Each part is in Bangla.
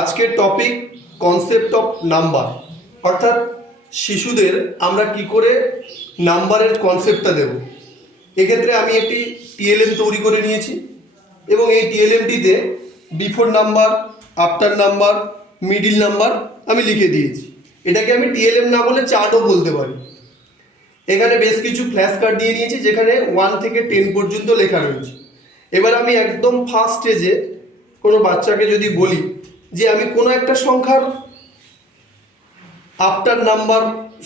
আজকের টপিক কনসেপ্ট অফ নাম্বার, অর্থাৎ শিশুদের আমরা কি করে নাম্বারের কনসেপ্টটা দেব। এক্ষেত্রে আমি একটি টিএলএম তৈরি করে নিয়েছি এবং এই টিএলএমটিতে before number, after number, middle number আমি লিখে দিয়েছি। এটাকে আমি টিএলএম না বলে চার্টও বলতে পারি। এখানে বেশ কিছু ফ্ল্যাশ কার্ড দিয়ে নিয়েছি যেখানে 1 থেকে 10 পর্যন্ত লেখা রয়েছে। এবার আমি একদম ফার্স্ট স্টেজে কোনো বাচ্চাকে যদি বলি যে আমি কোনো একটা সংখ্যার আফটার নাম্বার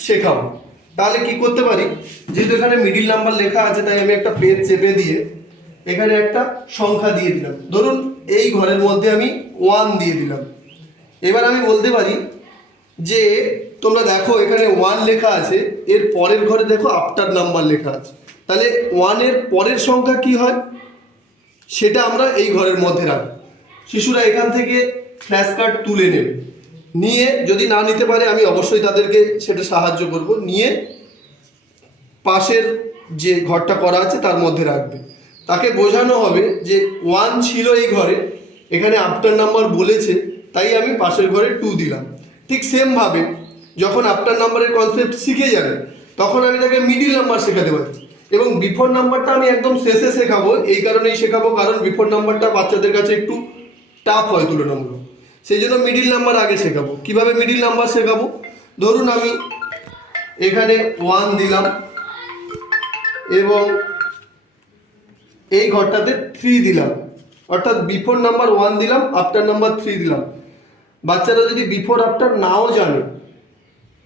শেখাবো, তাহলে কি করতে পারি, যেহেতু এখানে মিডিল নাম্বার লেখা আছে তাই আমি একটা পেজ চেপে দিয়ে এখানে একটা সংখ্যা দিয়ে দিলাম। ধরুন এই ঘরের মধ্যে আমি 1 দিয়ে দিলাম। এবার আমি বলতে পারি যে তোমরা দেখো এখানে 1 লেখা আছে, এর পরের ঘরে দেখো আফটার নাম্বার লেখা আছে, তাহলে 1 এর পরের সংখ্যা কি হয় সেটা আমরা এই ঘরের মধ্যে রাখবো। শিশুরা এখান থেকে ফ্ল্যাশ কার্ড তুলে নেবে, নিয়ে যদি না নিতে পারে আমি অবশ্যই তাদেরকে সেটা সাহায্য করব, নিয়ে পাশের যে ঘরটা করা আছে তার মধ্যে রাখবে। তাকে বোঝানো হবে যে 1 ছিল এই ঘরে, এখানে আফটার নাম্বার বলেছে তাই আমি পাশের ঘরে 2 দিলাম। ঠিক সেমভাবে যখন আফটার নাম্বারের কনসেপ্ট শিখে যাবে তখন আমি তাকে মিডিল নাম্বার শেখাতে পারছি এবং বিফোর নাম্বারটা আমি একদম শেষে শেখাবো। এই কারণেই শেখাবো কারণ বিফোর নাম্বারটা বাচ্চাদের কাছে একটু টাফ হয় তুলনামূলক, সেই জন্য মিডিল নাম্বার আগে শেখাবো। কিভাবে মিডিল নাম্বার শেখাবো, ধরুন আমি এখানে 1 দিলাম এবং এই ঘরটাতে 3 দিলাম, অর্থাৎ বিফোর নাম্বার 1 দিলাম, আফটার নাম্বার 3 দিলাম। বাচ্চারা যদি বিফোর আফটার নাও জানে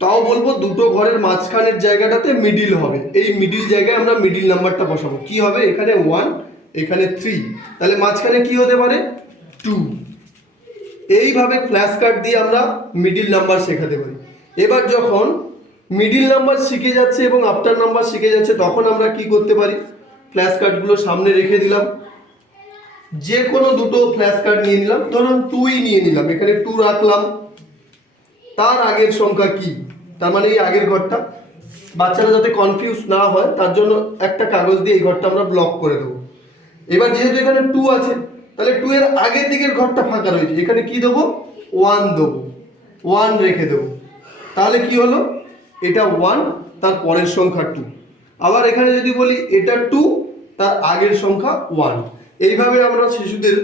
তাও বলবো দুটো ঘরের মাঝখানের জায়গাটাতে মিডিল হবে, এই মিডিল জায়গায় আমরা মিডিল নাম্বারটা বসাবো। কি হবে, এখানে 1 এখানে 3, তাহলে মাঝখানে কি হতে পারে 2। এইভাবে ফ্ল্যাশ কার্ড দিয়ে আমরা মিডিল নাম্বার শেখাতে পারি। এবার যখন মিডিল নাম্বার শিখে যাচ্ছে এবং আফটার নাম্বার শিখে যাচ্ছে তখন আমরা কি করতে পারি, ফ্ল্যাশ কার্ডগুলো সামনে রেখে দিলাম, যে কোনো দুটো ফ্ল্যাশ কার্ড নিয়ে নিলাম, ধরুন 2ই নিয়ে নিলাম, এখানে 2 রাখলাম, তার আগের সংখ্যা কি, তার মানে এই আগের ঘরটা। বাচ্চারা যাতে কনফিউজ না হয় তার জন্য একটা কাগজ দিয়ে এই ঘরটা আমরা ব্লক করে দেবো। এবার যেহেতু এখানে 2 আছে তাহলে 2 এর আগের দিকের ঘরটা ফাঁকা রয়েছে, এখানে কি দেবো 1 দেবো, 1 রেখে দেবো। তাহলে কি হলো, এটা 1 তার পরের সংখ্যা 2। আবার এখানে যদি বলি এটা 2 তার আগের সংখ্যা 1। এইভাবে আমরা শিশুদের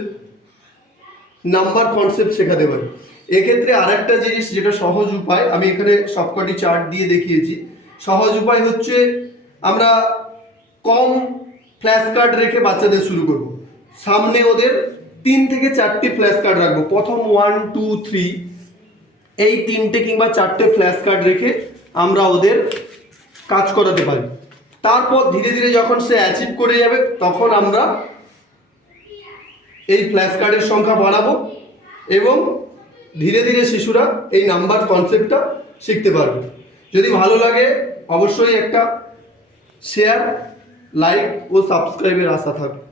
নাম্বার কনসেপ্ট শেখাতে পারি। এক্ষেত্রে আরেকটা জিনিস যেটা সহজ উপায়, আমি এখানে সবকটি চার্ট দিয়ে দেখিয়েছি। সহজ উপায় হচ্ছে আমরা কম ফ্ল্যাশ কার্ড রেখে বাচ্চাদের শুরু করব। সামনে ওদের 3 থেকে 4টি ফ্ল্যাশ কার্ড রাখবো। প্রথম 1, 2, 3 এই 3টে কিংবা 4টে ফ্ল্যাশ কার্ড রেখে আমরা ওদের কাজ করাতে পারি। তারপর ধীরে ধীরে যখন সে অ্যাচিভ করে যাবে তখন আমরা এই ফ্ল্যাশ কার্ডের সংখ্যা বাড়াবো এবং ধীরে ধীরে শিশুরা এই নাম্বার কনসেপ্টটা শিখতে পারবে। যদি ভালো লাগে অবশ্যই একটা শেয়ার, লাইক ও সাবস্ক্রাইবের আশা থাকবে।